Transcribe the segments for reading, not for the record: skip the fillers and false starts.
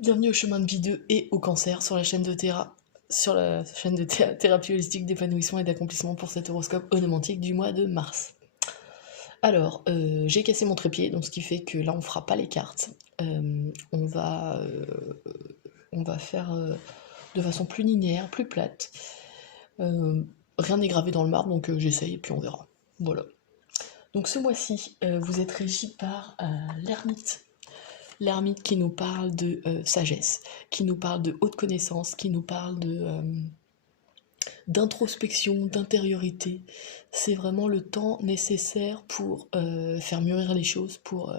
Bienvenue au chemin de vie 2 et au cancer sur la chaîne de thérapie holistique d'épanouissement et d'accomplissement pour cet horoscope onomantique du mois de mars. Alors, j'ai cassé mon trépied, donc ce qui fait que là on fera pas les cartes. On va faire de façon plus linéaire, plus plate. Rien n'est gravé dans le marbre, donc j'essaye et puis on verra. Voilà. Donc ce mois-ci, vous êtes régi par l'ermite. L'ermite qui nous parle de sagesse, qui nous parle de haute connaissance, qui nous parle d'introspection, d'intériorité. C'est vraiment le temps nécessaire pour faire mûrir les choses, pour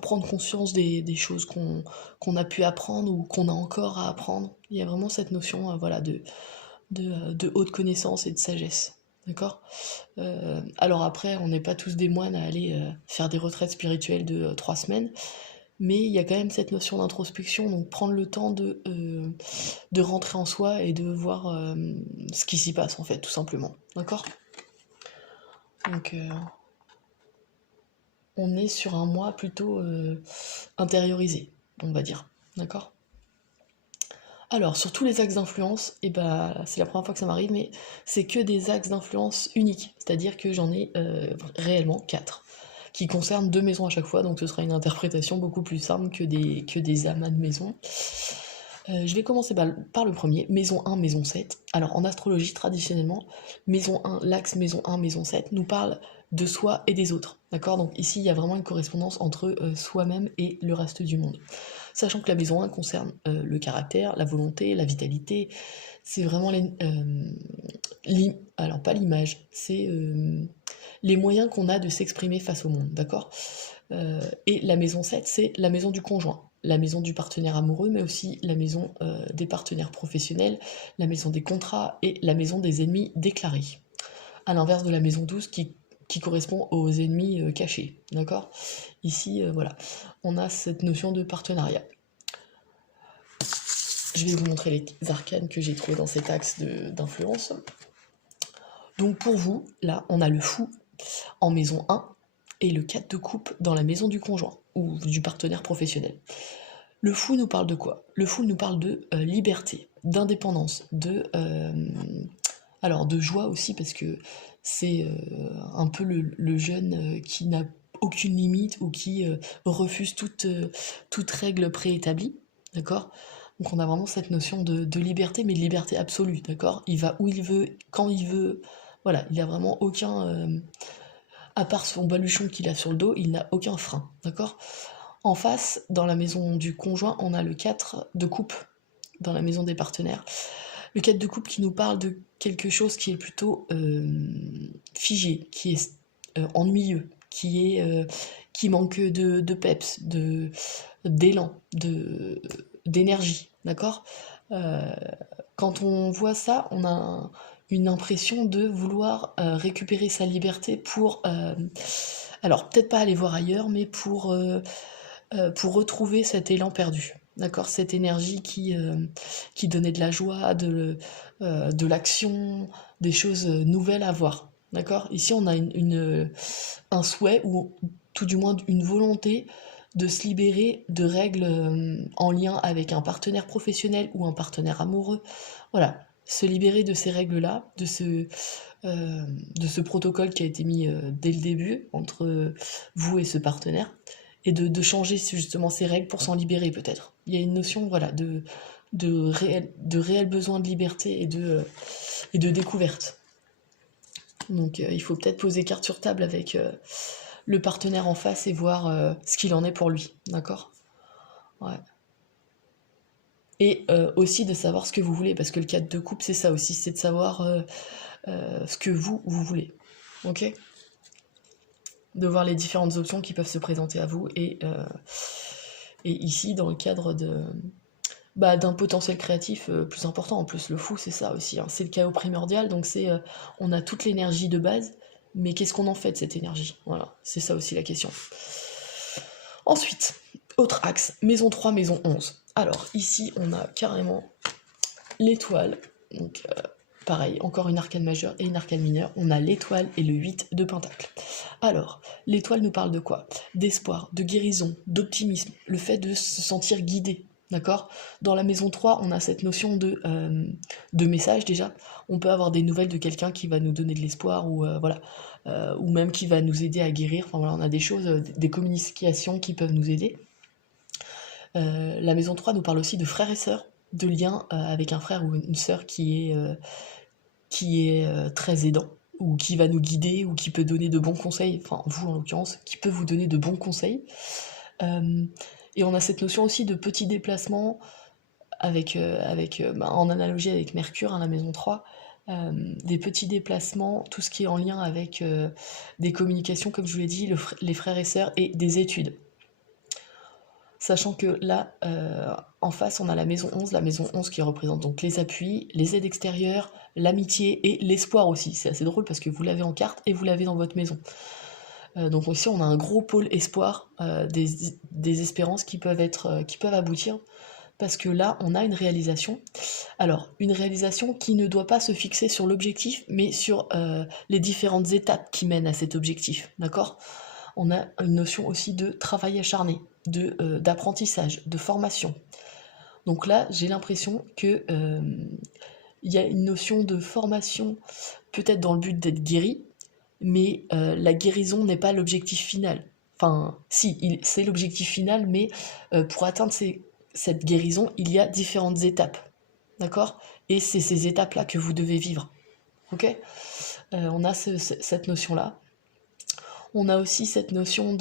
prendre conscience des choses qu'on a pu apprendre ou qu'on a encore à apprendre. Il y a vraiment cette notion voilà, de haute connaissance et de sagesse. D'accord. Alors après, on n'est pas tous des moines à aller faire des retraites spirituelles de 3 semaines, mais il y a quand même cette notion d'introspection, donc prendre le temps de rentrer en soi et de voir ce qui s'y passe en fait, tout simplement. D'accord. Donc on est sur un mois plutôt intériorisé, on va dire. D'accord. Alors, sur tous les axes d'influence, et bah, c'est la première fois que ça m'arrive, mais c'est que des axes d'influence uniques, c'est-à-dire que j'en ai réellement 4, qui concernent 2 maisons à chaque fois, donc ce sera une interprétation beaucoup plus simple que des amas de maisons. Je vais commencer par le premier, maison 1, maison 7. Alors en astrologie, traditionnellement, maison 1, l'axe maison 1, maison 7 nous parle de soi et des autres. D'accord. Donc ici, il y a vraiment une correspondance entre soi-même et le reste du monde. Sachant que la maison 1 concerne le caractère, la volonté, la vitalité. C'est vraiment alors pas l'image, c'est les moyens qu'on a de s'exprimer face au monde. D'accord. Et la maison 7, c'est la maison du conjoint, la maison du partenaire amoureux, mais aussi la maison des partenaires professionnels, la maison des contrats et la maison des ennemis déclarés. À l'inverse de la maison 12 qui correspond aux ennemis cachés. D'accord. Ici, voilà, on a cette notion de partenariat. Je vais vous montrer les arcanes que j'ai trouvés dans cet axe d'influence. Donc pour vous, là, on a le fou en maison 1 et le 4 de coupe dans la maison du conjoint ou du partenaire professionnel. Le fou nous parle de quoi? Le fou nous parle de liberté, d'indépendance, alors de joie aussi, parce que c'est un peu le jeune qui n'a aucune limite ou qui refuse toute règle préétablie, d'accord. Donc on a vraiment cette notion de liberté, mais de liberté absolue, d'accord. Il va où il veut, quand il veut, voilà, il n'a vraiment aucun... à part son baluchon qu'il a sur le dos, il n'a aucun frein, d'accord. En face, dans la maison du conjoint, on a le 4 de coupe, dans la maison des partenaires. Le 4 de coupe qui nous parle de quelque chose qui est plutôt figé, qui est ennuyeux, qui manque de peps, d'élan, d'énergie, d'accord. Quand on voit ça, on a une impression de vouloir récupérer sa liberté pour... alors, peut-être pas aller voir ailleurs, mais pour retrouver cet élan perdu. D'accord. Cette énergie qui donnait de la joie, de l'action, des choses nouvelles à voir. D'accord. Ici, on a un souhait, ou tout du moins une volonté de se libérer de règles en lien avec un partenaire professionnel ou un partenaire amoureux. Voilà, se libérer de ces règles-là, de ce protocole qui a été mis dès le début entre vous et ce partenaire, et de changer justement ces règles pour s'en libérer peut-être. Il y a une notion, voilà, de réel besoin de liberté et de découverte. Donc il faut peut-être poser carte sur table avec le partenaire en face et voir ce qu'il en est pour lui, d'accord. Ouais. Et aussi de savoir ce que vous voulez, parce que le 4 de coupe, c'est ça aussi, c'est de savoir ce que vous voulez, ok. De voir les différentes options qui peuvent se présenter à vous, et ici, dans le cadre d'un potentiel créatif plus important. En plus, le fou, c'est ça aussi, hein. C'est le chaos primordial, donc on a toute l'énergie de base, mais qu'est-ce qu'on en fait de cette énergie? Voilà, c'est ça aussi la question. Ensuite, autre axe, maison 3, maison 11. Alors, ici, on a carrément l'étoile, donc pareil, encore une arcane majeure et une arcane mineure. On a l'étoile et le 8 de pentacle. Alors, l'étoile nous parle de quoi? D'espoir, de guérison, d'optimisme, le fait de se sentir guidé, D'accord? Dans la maison 3, on a cette notion de message déjà. On peut avoir des nouvelles de quelqu'un qui va nous donner de l'espoir ou voilà, ou même qui va nous aider à guérir. Enfin voilà, on a des choses, des communications qui peuvent nous aider. La maison 3 nous parle aussi de frères et sœurs, de liens avec un frère ou une sœur qui est très aidant, ou qui va nous guider, ou qui peut donner de bons conseils, enfin vous en l'occurrence, qui peut vous donner de bons conseils. Et on a cette notion aussi de petits déplacements en analogie avec Mercure, hein, la maison 3, des petits déplacements, tout ce qui est en lien avec des communications, comme je vous l'ai dit, les frères et sœurs, et des études. Sachant que là, en face, on a la maison 11 qui représente donc les appuis, les aides extérieures, l'amitié et l'espoir aussi. C'est assez drôle parce que vous l'avez en carte et vous l'avez dans votre maison. Donc ici, on a un gros pôle espoir, des espérances qui peuvent aboutir, parce que là, on a une réalisation. Alors, une réalisation qui ne doit pas se fixer sur l'objectif, mais sur les différentes étapes qui mènent à cet objectif, d'accord? On a une notion aussi de travail acharné, d'apprentissage, de formation. Donc là, j'ai l'impression que il y a une notion de formation, peut-être dans le but d'être guéri, mais la guérison n'est pas l'objectif final. Enfin, si, c'est l'objectif final, mais pour atteindre cette guérison, il y a différentes étapes. D'accord? Et c'est ces étapes-là que vous devez vivre. Ok? On a cette notion-là. On a aussi cette notion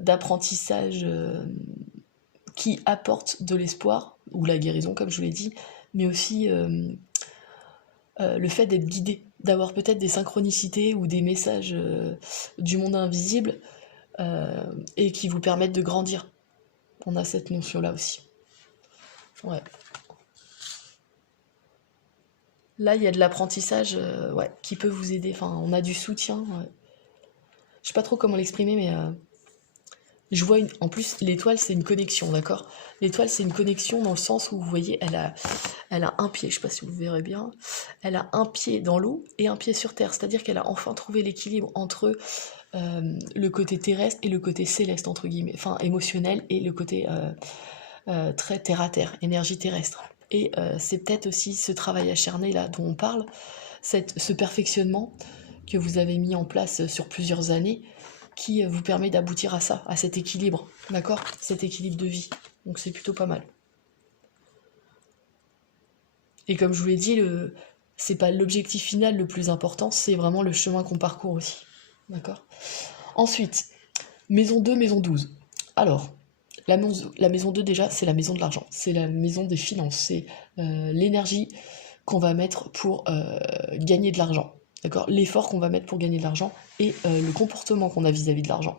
d'apprentissage qui apporte de l'espoir, ou la guérison, comme je vous l'ai dit, mais aussi le fait d'être guidé, d'avoir peut-être des synchronicités ou des messages du monde invisible et qui vous permettent de grandir. On a cette notion-là aussi. Ouais. Là, il y a de l'apprentissage ouais, qui peut vous aider. Enfin, on a du soutien. Ouais. Je sais pas trop comment l'exprimer, mais je vois en plus, l'étoile, c'est une connexion, d'accord? L'étoile, c'est une connexion dans le sens où, vous voyez, elle a un pied, je sais pas si vous verrez bien, elle a un pied dans l'eau et un pied sur terre, c'est-à-dire qu'elle a enfin trouvé l'équilibre entre le côté terrestre et le côté céleste, entre guillemets, enfin émotionnel, et le côté très terre-à-terre, énergie terrestre. Et c'est peut-être aussi ce travail acharné là dont on parle, ce perfectionnement que vous avez mis en place sur plusieurs années, qui vous permet d'aboutir à ça, à cet équilibre, d'accord? Cet équilibre de vie. Donc c'est plutôt pas mal. Et comme je vous l'ai dit, c'est pas l'objectif final le plus important, c'est vraiment le chemin qu'on parcourt aussi. D'accord? Ensuite, maison 2, maison 12. Alors, la maison 2, déjà, c'est la maison de l'argent. C'est la maison des finances. C'est l'énergie qu'on va mettre pour gagner de l'argent. D'accord? L'effort qu'on va mettre pour gagner de l'argent et le comportement qu'on a vis-à-vis de l'argent.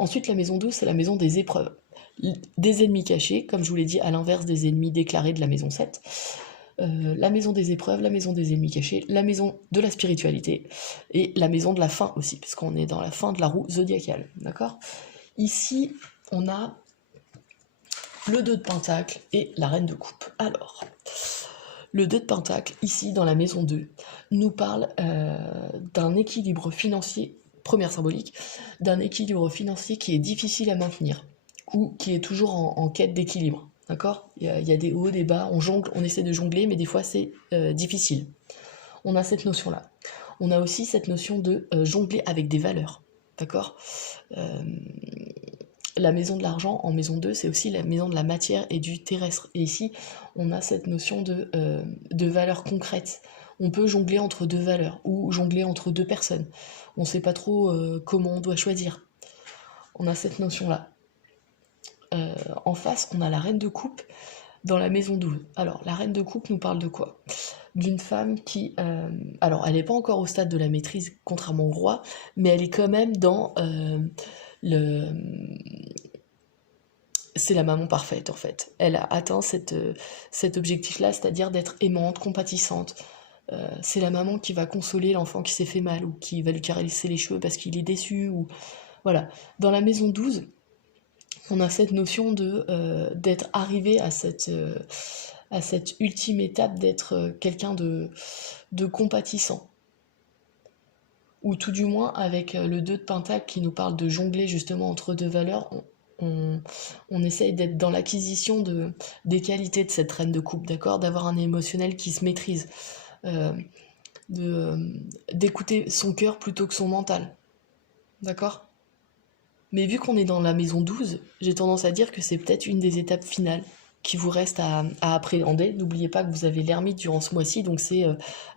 Ensuite, la maison 12, c'est la maison des épreuves. Des ennemis cachés, comme je vous l'ai dit, à l'inverse des ennemis déclarés de la maison 7. La maison des épreuves, la maison des ennemis cachés, la maison de la spiritualité et la maison de la fin aussi, parce qu'on est dans la fin de la roue zodiacale. D'accord? Ici, on a le 2 de Pentacle et la Reine de Coupe. Alors, le 2 de Pentacle, ici dans la maison 2, nous parle d'un équilibre financier, première symbolique, d'un équilibre financier qui est difficile à maintenir, ou qui est toujours en quête d'équilibre. D'accord? Il y a des hauts, des bas, on jongle, on essaie de jongler, mais des fois c'est difficile. On a cette notion-là. On a aussi cette notion de jongler avec des valeurs. D'accord? La maison de l'argent, en maison 2, c'est aussi la maison de la matière et du terrestre. Et ici, on a cette notion de valeurs concrètes. On peut jongler entre deux valeurs, ou jongler entre deux personnes. On ne sait pas trop comment on doit choisir. On a cette notion-là. En face, on a la Reine de Coupe dans la maison 12. Alors, la Reine de Coupe nous parle de quoi? D'une femme qui... alors, elle n'est pas encore au stade de la maîtrise, contrairement au roi, mais elle est quand même dans c'est la maman parfaite, en fait. Elle a atteint cet objectif-là, c'est-à-dire d'être aimante, compatissante. C'est la maman qui va consoler l'enfant qui s'est fait mal, ou qui va lui caresser les cheveux parce qu'il est déçu, ou... Voilà. Dans la maison 12, on a cette notion d'être arrivé à cette ultime étape, d'être quelqu'un de compatissant. Ou tout du moins, avec le 2 de Pentacle qui nous parle de jongler justement entre deux valeurs, On, on essaye d'être dans l'acquisition des qualités de cette reine de coupe, d'accord? D'avoir un émotionnel qui se maîtrise, euh, d'écouter son cœur plutôt que son mental, d'accord? Mais vu qu'on est dans la maison 12, j'ai tendance à dire que c'est peut-être une des étapes finales qui vous reste à appréhender. N'oubliez pas que vous avez l'ermite durant ce mois-ci, donc c'est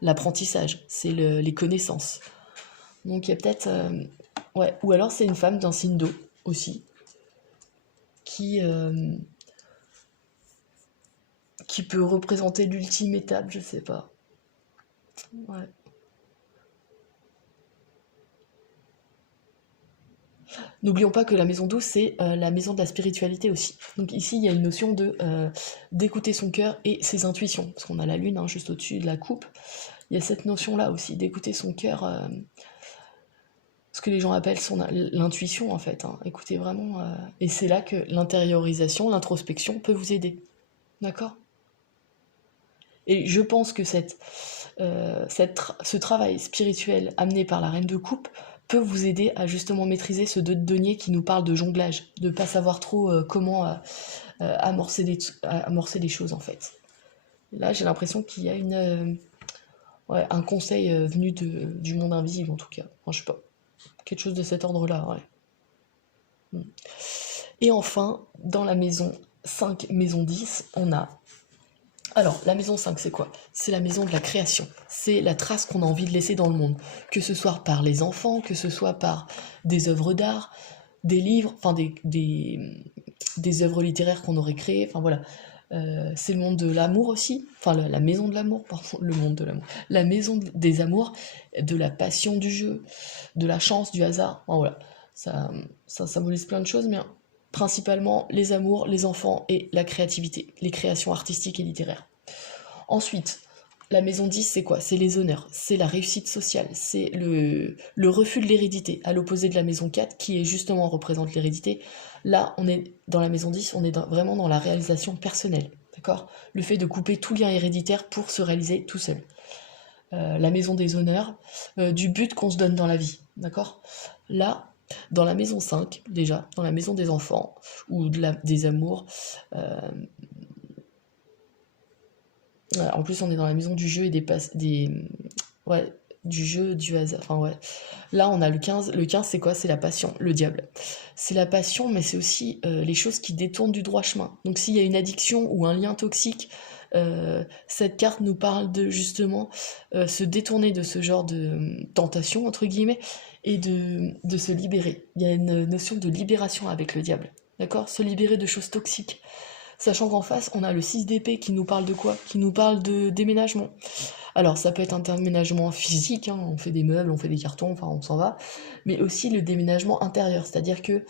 l'apprentissage, c'est les connaissances. Donc il y a peut-être... ouais, ou alors c'est une femme d'un signe d'eau aussi, qui, euh, qui peut représenter l'ultime étape, je sais pas. Ouais. N'oublions pas que la maison 12, c'est la maison de la spiritualité aussi. Donc ici, il y a une notion d'écouter son cœur et ses intuitions. Parce qu'on a la lune hein, juste au-dessus de la coupe. Il y a cette notion-là aussi, d'écouter son cœur, ce que les gens appellent l'intuition en fait. Hein. Écoutez vraiment. Et c'est là que l'intériorisation, l'introspection peut vous aider. D'accord? Et je pense que ce travail spirituel amené par la reine de coupe peut vous aider à justement maîtriser ce deux de denier qui nous parle de jonglage, de ne pas savoir trop comment amorcer les choses en fait. Là, j'ai l'impression qu'il y a ouais, un conseil venu du monde invisible en tout cas. Enfin, je sais pas, quelque chose de cet ordre-là, ouais. Mm. Et enfin, dans la maison 5, maison 10, on a alors, la maison 5, c'est quoi? C'est la maison de la création. C'est la trace qu'on a envie de laisser dans le monde. Que ce soit par les enfants, que ce soit par des œuvres d'art, des livres, enfin des œuvres littéraires qu'on aurait créées. Enfin voilà. C'est le monde de l'amour aussi. Enfin, la maison de l'amour, pardon, le monde de l'amour. La maison des amours, de la passion du jeu, de la chance, du hasard. Enfin, voilà. Ça symbolise plein de choses, mais principalement les amours, les enfants et la créativité, les créations artistiques et littéraires. Ensuite, la maison 10, c'est quoi? C'est les honneurs, c'est la réussite sociale, c'est le refus de l'hérédité, à l'opposé de la maison 4, qui est justement représente l'hérédité. Là, on est dans la maison 10, on est vraiment dans la réalisation personnelle, d'accord? Le fait de couper tout lien héréditaire pour se réaliser tout seul. La maison des honneurs, du but qu'on se donne dans la vie, d'accord? Là, dans la maison 5, déjà, dans la maison des enfants, ou des amours, euh, ouais, en plus, on est dans la maison du jeu et ouais, du jeu, du hasard. Enfin, ouais. Là, on a le 15. Le 15, c'est quoi? C'est la passion, le diable. C'est la passion, mais c'est aussi les choses qui détournent du droit chemin. Donc, s'il y a une addiction ou un lien toxique, cette carte nous parle de justement se détourner de ce genre de tentation, entre guillemets, et de se libérer. Il y a une notion de libération avec le diable. D'accord? Se libérer de choses toxiques. Sachant qu'en face, on a le 6 d'épée qui nous parle de quoi? Qui nous parle de déménagement. Alors, ça peut être un déménagement physique, hein, on fait des meubles, on fait des cartons, enfin on s'en va, mais aussi le déménagement intérieur, c'est-à-dire que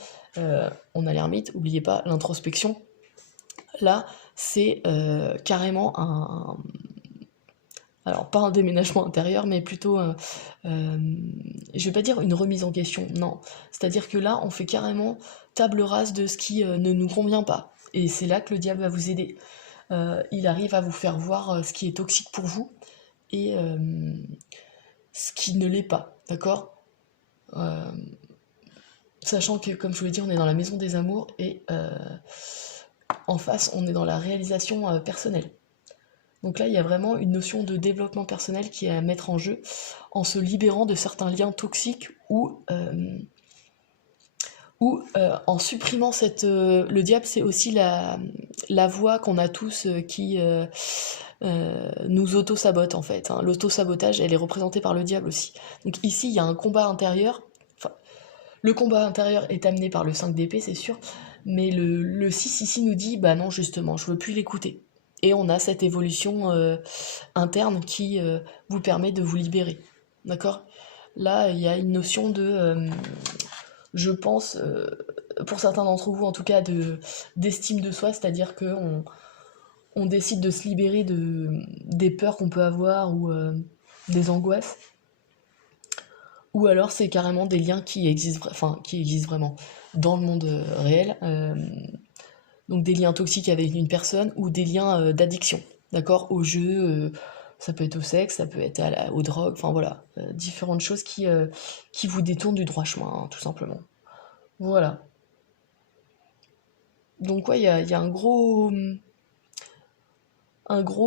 on a l'ermite, oubliez pas l'introspection. Là, c'est carrément alors pas un déménagement intérieur, mais plutôt, je vais pas dire une remise en question, non. C'est-à-dire que là, on fait carrément table rase de ce qui ne nous convient pas. Et c'est là que le diable va vous aider. Il arrive à vous faire voir ce qui est toxique pour vous et ce qui ne l'est pas, d'accord? Euh, Sachant que, comme je vous l'ai dit, on est dans la maison des amours et en face, on est dans la réalisation personnelle. Donc là, il y a vraiment une notion de développement personnel qui est à mettre en jeu en se libérant de certains liens toxiques ou en supprimant le diable, c'est aussi la voix qu'on a tous qui nous auto-sabote en fait. Hein. L'auto-sabotage, elle est représentée par le diable aussi. Donc ici, il y a un combat intérieur. Enfin, le combat intérieur est amené par le 5 d'épée, c'est sûr. Mais le 6 ici nous dit, bah non, justement, je veux plus l'écouter. Et on a cette évolution interne qui vous permet de vous libérer. D'accord? Là, il y a une notion je pense, pour certains d'entre vous en tout cas, d'estime de soi, c'est-à-dire qu'on on décide de se libérer des peurs qu'on peut avoir ou des angoisses, ou alors c'est carrément des liens qui existent vraiment dans le monde réel, donc des liens toxiques avec une personne ou des liens d'addiction, d'accord, au jeu, ça peut être au sexe, ça peut être aux drogues, enfin voilà, différentes choses qui vous détournent du droit chemin, hein, tout simplement. Voilà. Donc ouais, il y a un gros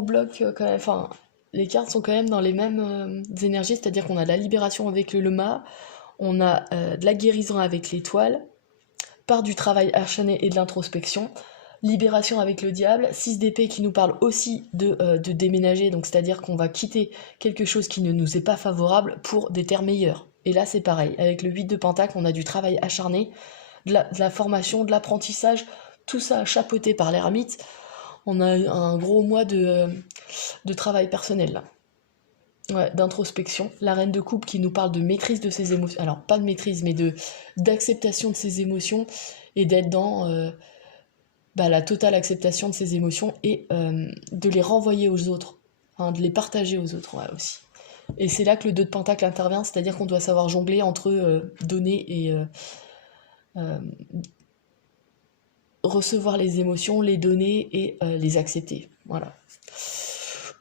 bloc quand même. Enfin, les cartes sont quand même dans les mêmes énergies, c'est-à-dire qu'on a de la libération avec le Lema, on a de la guérison avec l'étoile, part du travail acharné et de l'introspection, libération avec le diable, 6 d'épée qui nous parle aussi de déménager, donc c'est-à-dire qu'on va quitter quelque chose qui ne nous est pas favorable pour des terres meilleures. Et là c'est pareil, avec le 8 de pentacle, on a du travail acharné, de la formation, de l'apprentissage, tout ça chapeauté par l'ermite. On a un gros mois de travail personnel là. Ouais, d'introspection. La reine de coupe qui nous parle de maîtrise de ses émotions. Alors, pas de maîtrise, mais d'acceptation de ses émotions et d'être dans la totale acceptation de ses émotions et de les renvoyer aux autres, hein, de les partager aux autres ouais, aussi. Et c'est là que le 2 de pentacle intervient, c'est-à-dire qu'on doit savoir jongler entre donner et euh, recevoir les émotions, les donner et les accepter. Voilà.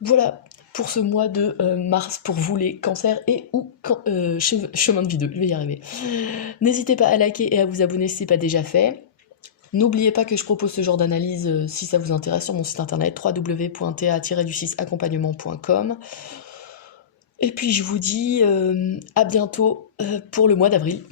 Voilà pour ce mois de mars pour vous les cancers et ou chemin de vie 2, je vais y arriver. N'hésitez pas à liker et à vous abonner si ce n'est pas déjà fait. N'oubliez pas que je propose ce genre d'analyse si ça vous intéresse sur mon site internet www.ta-accompagnement.com. Et puis je vous dis à bientôt pour le mois d'avril.